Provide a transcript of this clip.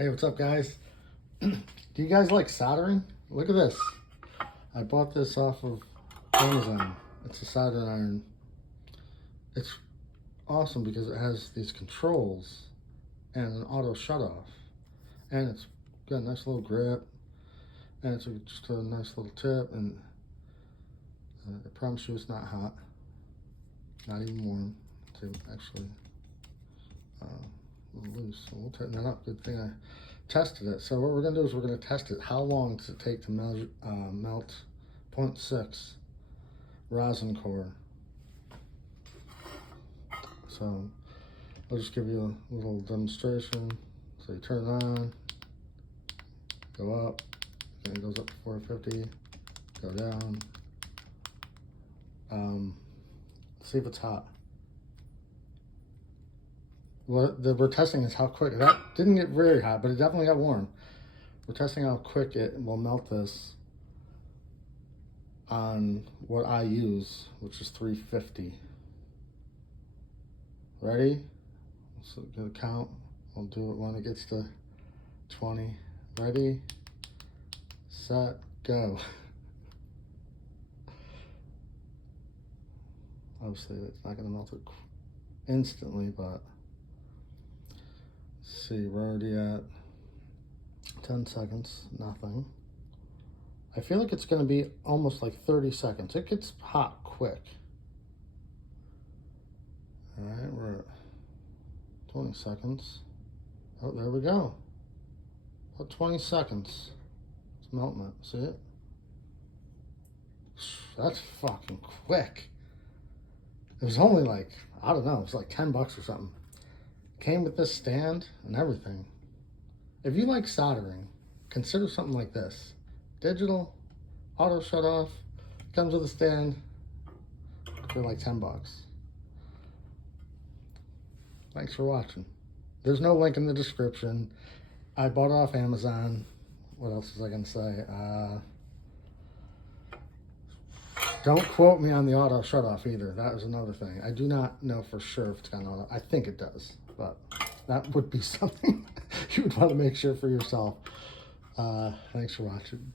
Hey, what's up, guys? Do you guys like soldering? Look at this. I bought this off of Amazon. It's a soldering iron. It's awesome because it has these controls and an auto shut off. And it's got a nice little grip. And it's just a nice little tip. And I promise you it's not hot. Not even warm. It's actually a little loose. So we'll tighten that up. Good thing I tested it. So what we're going to do is we're going to test it. How long does it take to melt 0.6 rosin core? So I'll just give you a little demonstration. So you turn it on, go up, then it goes up to 450, go down. See if it's hot. What we're testing is how quick. That didn't get very hot, but it definitely got warm. We're testing how quick it will melt this on what I use, which is 350. Ready? So get a count. I'll do it when it gets to 20. Ready, set, go. Obviously, it's not going to melt it instantly, but let's see, we're already at 10 seconds, nothing. I feel like it's going to be almost like 30 seconds. It gets hot quick. All right, we're at 20 seconds. Oh, there we go. About 20 seconds. It's melting it. See it? That's fucking quick. It was only like, I don't know, it was like 10 bucks or something. Came with this stand and everything. If you like soldering, consider something like this. Digital, auto shut off, comes with a stand for like 10 bucks. Thanks for watching. There's no link in the description. I bought it off Amazon. What else was I gonna say? Don't quote me on the auto shut off either. That was another thing. I do not know for sure if it's got an auto. I think it does, but that would be something you would want to make sure for yourself. Thanks for watching.